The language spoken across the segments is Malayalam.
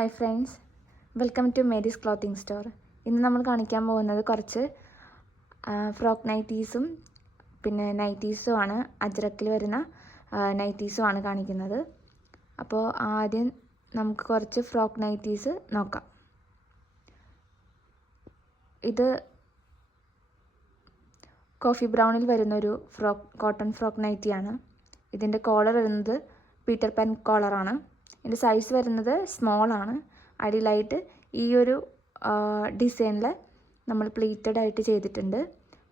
Hi friends, welcome to Mary's clothing store. ഇന്ന് നമ്മൾ കാണിക്കാൻ പോകുന്നത് കുറച്ച് ഫ്രോക്ക് നൈറ്റീസും പിന്നെ നൈറ്റീസും ആണ്. അജ്രക്കിൽ വരുന്ന നൈറ്റീസും ആണ് കാണിക്കുന്നത്. അപ്പോൾ ആദ്യം നമുക്ക് കുറച്ച് ഫ്രോക്ക് നൈറ്റീസ് നോക്കാം. ഇത് കോഫി ബ്രൗണിൽ വരുന്നൊരു കോട്ടൺ ഫ്രോക്ക് നൈറ്റിയാണ്. ഇതിൻ്റെ കോളർ വരുന്നത് പീറ്റർ പാൻ കോളറാണ്. ഇതിൻ്റെ സൈസ് വരുന്നത് സ്മോൾ ആണ്. അടിയിലായിട്ട് ഈ ഒരു ഡിസൈനിൽ നമ്മൾ പ്ലീറ്റഡ് ആയിട്ട് ചെയ്തിട്ടുണ്ട്.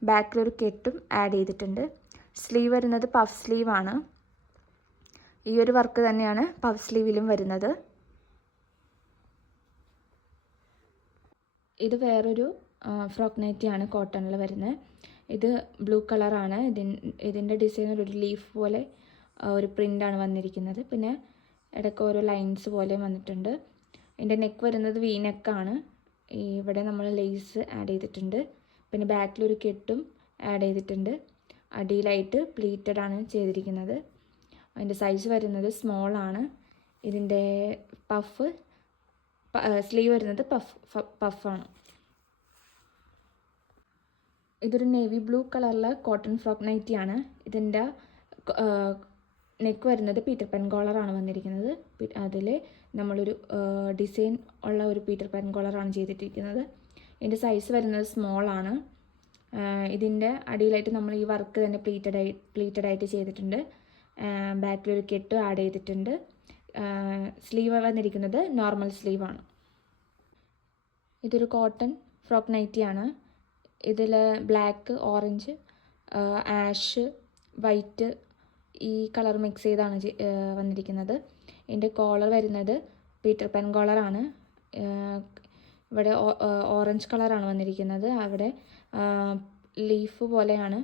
ബാക്കിലൊരു കെട്ടും ആഡ് ചെയ്തിട്ടുണ്ട്. സ്ലീവ് വരുന്നത് പഫ് സ്ലീവ് ആണ്. ഈ ഒരു വർക്ക് തന്നെയാണ് പഫ് സ്ലീവിലും വരുന്നത്. ഇത് വേറൊരു ഫ്രോക്ക് നൈറ്റിയാണ് കോട്ടണിൽ വരുന്നത്. ഇത് ബ്ലൂ കളറാണ്. ഇതിൻ്റെ ഡിസൈനിൽ ഒരു ലീഫ് പോലെ ഒരു പ്രിൻ്റാണ് വന്നിരിക്കുന്നത്. പിന്നെ ഇടയ്ക്ക് ഓരോ ലൈൻസ് പോലെ വന്നിട്ടുണ്ട്. ഇതിൻ്റെ നെക്ക് വരുന്നത് വി നെക്കാണ്. ഇവിടെ നമ്മൾ ലേസ് ആഡ് ചെയ്തിട്ടുണ്ട്. പിന്നെ ബാക്കിലൊരു കെട്ടും ആഡ് ചെയ്തിട്ടുണ്ട്. അടിയിലായിട്ട് പ്ലീറ്റഡ് ആണ് ചെയ്തിരിക്കുന്നത്. അതിൻ്റെ സൈസ് വരുന്നത് സ്മോൾ ആണ്. ഇതിൻ്റെ സ്ലീവ് വരുന്നത് പഫാണ്. ഇതൊരു നേവി ബ്ലൂ കളറിലെ കോട്ടൺ ഫ്രോക്ക് നൈറ്റിയാണ്. ഇതിൻ്റെ നെക്ക് വരുന്നത് പീറ്റർ പാൻ കോളറാണ് വന്നിരിക്കുന്നത്. അതിൽ നമ്മളൊരു ഡിസൈൻ ഉള്ള ഒരു പീറ്റർ പാൻ കോളറാണ് ചെയ്തിട്ടിരിക്കുന്നത്. ഇതിൻ്റെ സൈസ് വരുന്നത് സ്മോൾ ആണ്. ഇതിൻ്റെ അടിയിലായിട്ട് നമ്മൾ ഈ വർക്ക് തന്നെ പ്ലീറ്റഡ് ആയിട്ട് ചെയ്തിട്ടുണ്ട്. ബാക്കിലൊരു കെട്ട് ആഡ് ചെയ്തിട്ടുണ്ട്. സ്ലീവ് വന്നിരിക്കുന്നത് നോർമൽ സ്ലീവാണ്. ഇതൊരു കോട്ടൺ ഫ്രോക്ക് നൈറ്റിയാണ്. ഇതിൽ ബ്ലാക്ക്, ഓറഞ്ച്, ആഷ്, വൈറ്റ് ഈ കളർ മിക്സ് ചെയ്താണ് വന്നിരിക്കുന്നത്. ഇതിൻ്റെ കോളർ വരുന്നത് പീറ്റർ പാൻ കോളറാണ്. ഇവിടെ ഓറഞ്ച് കളറാണ് വന്നിരിക്കുന്നത്. അവിടെ ലീഫ് പോലെയാണ്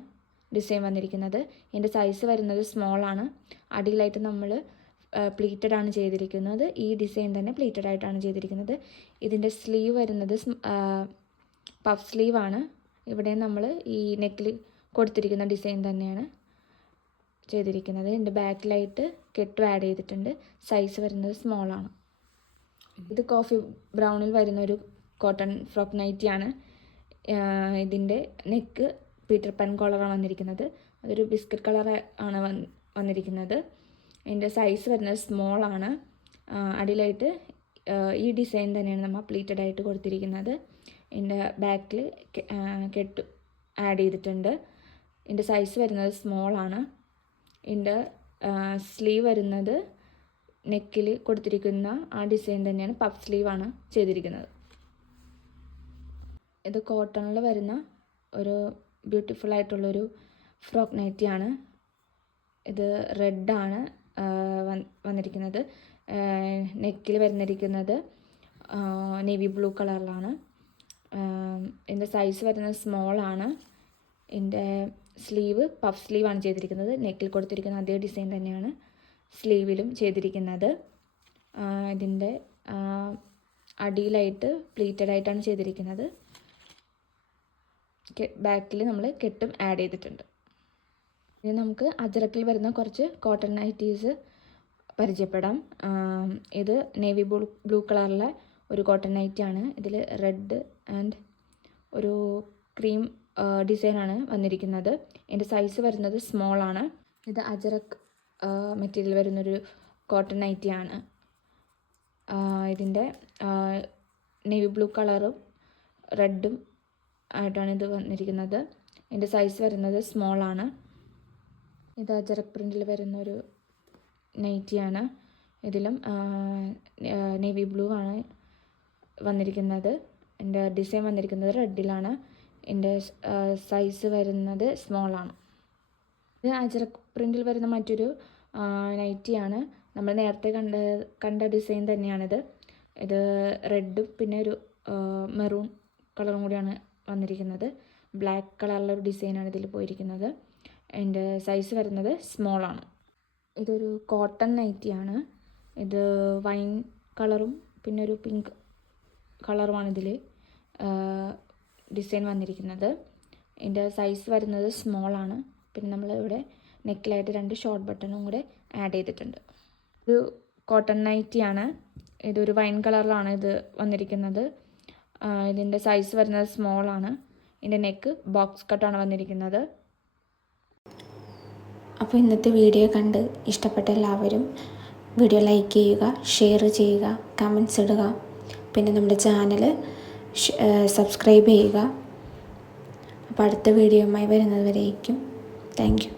ഡിസൈൻ വന്നിരിക്കുന്നത്. ഇതിൻ്റെ സൈസ് വരുന്നത് സ്മോൾ ആണ്. അടിയിലായിട്ട് നമ്മൾ പ്ലീറ്റഡ് ആണ് ചെയ്തിരിക്കുന്നത്. ഈ ഡിസൈൻ തന്നെ പ്ലീറ്റഡ് ആയിട്ടാണ് ചെയ്തിരിക്കുന്നത്. ഇതിൻ്റെ സ്ലീവ് വരുന്നത് പഫ് സ്ലീവ് ആണ്. ഇവിടെ നമ്മൾ ഈ നെക്കിൽ കൊടുത്തിരിക്കുന്ന ഡിസൈൻ തന്നെയാണ് ചെയ്തിരിക്കുന്നത്. ഇതിൻ്റെ ബാക്കിലായിട്ട് കെട്ടും ആഡ് ചെയ്തിട്ടുണ്ട്. സൈസ് വരുന്നത് സ്മോൾ ആണ്. ഇത് കോഫി ബ്രൗണിൽ വരുന്നൊരു കോട്ടൺ ഫ്രോക്ക് നൈറ്റിയാണ്. ഇതിൻ്റെ നെക്ക് പീറ്റർ പാൻ കോളറാണ് വന്നിരിക്കുന്നത്. അതൊരു ബിസ്ക്കറ്റ് കളർ ആണ് വന്നിരിക്കുന്നത്. ഇതിൻ്റെ സൈസ് വരുന്നത് സ്മോൾ ആണ്. അടിയിലായിട്ട് ഈ ഡിസൈൻ തന്നെയാണ് നമ്മൾ പ്ലീറ്റഡ് ആയിട്ട് കൊടുത്തിരിക്കുന്നത്. ഇതിൻ്റെ ബാക്കിൽ കെട്ട് ആഡ് ചെയ്തിട്ടുണ്ട്. ഇതിൻ്റെ സൈസ് വരുന്നത് സ്മോൾ ആണ്. ഇതിൻ്റെ സ്ലീവ് വരുന്നത് നെക്കിൽ കൊടുത്തിരിക്കുന്ന ആ ഡിസൈൻ തന്നെയാണ് പഫ് സ്ലീവാണ് ചെയ്തിരിക്കുന്നത്. ഇത് കോട്ടണിൽ വരുന്ന ഒരു ബ്യൂട്ടിഫുൾ ആയിട്ടുള്ളൊരു ഫ്രോക്ക് നൈറ്റിയാണ്. ഇത് റെഡാണ് വന്നിരിക്കുന്നത്. നെക്കിൽ വരുന്നിരിക്കുന്നത് നേവി ബ്ലൂ കളറിലാണ്. ഇതിൻ്റെ സൈസ് വരുന്നത് സ്മോൾ ആണ്. ഇതിൻ്റെ സ്ലീവ് പഫ് സ്ലീവാണ് ചെയ്തിരിക്കുന്നത്. നെക്കിൽ കൊടുത്തിരിക്കുന്ന അതേ ഡിസൈൻ തന്നെയാണ് സ്ലീവിലും ചെയ്തിരിക്കുന്നത്. ഇതിൻ്റെ അടിയിലായിട്ട് പ്ലീറ്റഡ് ആയിട്ടാണ് ചെയ്തിരിക്കുന്നത്. ബാക്കിൽ നമ്മൾ കെട്ടും ആഡ് ചെയ്തിട്ടുണ്ട്. ഇനി നമുക്ക് അജ്രക്കിൽ വരുന്ന കുറച്ച് കോട്ടൺ നൈറ്റീസ് പരിചയപ്പെടാം. ഇത് നേവി ബ്ലൂ കളറിലെ ഒരു കോട്ടൺ നൈറ്റിയാണ്. ഇതിൽ റെഡ് ആൻഡ് ഒരു ക്രീം ഡിസൈനാണ് വന്നിരിക്കുന്നത്. ഇതിൻ്റെ സൈസ് വരുന്നത് സ്മോൾ ആണ്. ഇത് അജ്രക്ക് മെറ്റീരിയൽ വരുന്നൊരു കോട്ടൺ നൈറ്റിയാണ്. ഇതിൻ്റെ നേവി ബ്ലൂ കളറും റെഡും ആയിട്ടാണ് ഇത് വന്നിരിക്കുന്നത്. ഇതിൻ്റെ സൈസ് വരുന്നത് സ്മോൾ ആണ്. ഇത് അജ്രക്ക് പ്രിൻറ്റിൽ വരുന്നൊരു നൈറ്റിയാണ്. ഇതിലും നേവി ബ്ലൂ ആണ് വന്നിരിക്കുന്നത്. എൻ്റെ ഡിസൈൻ വന്നിരിക്കുന്നത് റെഡിലാണ്. എൻ്റെ സൈസ് വരുന്നത് സ്മോൾ ആണ്. ഇത് അജ്രക്ക് പ്രിൻറ്റിൽ വരുന്ന മറ്റൊരു നൈറ്റിയാണ്. നമ്മൾ നേരത്തെ കണ്ട ഡിസൈൻ തന്നെയാണിത്. ഇത് റെഡും പിന്നെ ഒരു മെറൂൺ കളറും കൂടിയാണ് വന്നിരിക്കുന്നത്. ബ്ലാക്ക് കളറിലൊരു ഡിസൈനാണ് ഇതിൽ പോയിരിക്കുന്നത്. എൻ്റെ സൈസ് വരുന്നത് സ്മോൾ ആണ്. ഇതൊരു കോട്ടൺ നൈറ്റിയാണ്. ഇത് വൈൻ കളറും പിന്നെ ഒരു പിങ്ക് കളറുമാണ് ഇതിൽ ഡിസൈൻ വന്നിരിക്കുന്നത്. ഇതിൻ്റെ സൈസ് വരുന്നത് സ്മോൾ ആണ്. പിന്നെ നമ്മൾ ഇവിടെ നെക്കിലായിട്ട് 2 ഷോർട്ട് ബട്ടണും കൂടെ ആഡ് ചെയ്തിട്ടുണ്ട്. ഒരു കോട്ടൺ നൈറ്റിയാണ്. ഇതൊരു വൈൻ കളറിലാണ് ഇത് വന്നിരിക്കുന്നത്. ഇതിൻ്റെ സൈസ് വരുന്നത് സ്മോളാണ്. ഇതിൻ്റെ നെക്ക് ബോക്സ് കട്ടാണ് വന്നിരിക്കുന്നത്. അപ്പോൾ ഇന്നത്തെ വീഡിയോ കണ്ട് ഇഷ്ടപ്പെട്ട എല്ലാവരും വീഡിയോ ലൈക്ക് ചെയ്യുക, ഷെയർ ചെയ്യുക, കമൻറ്റ്സ് ഇടുക. പിന്നെ നമ്മുടെ ചാനൽ സബ്സ്ക്രൈബ് ചെയ്യുക. അപ്പോൾ അടുത്ത വീഡിയോയുമായി വരുന്നത് വരേക്കും താങ്ക് യു.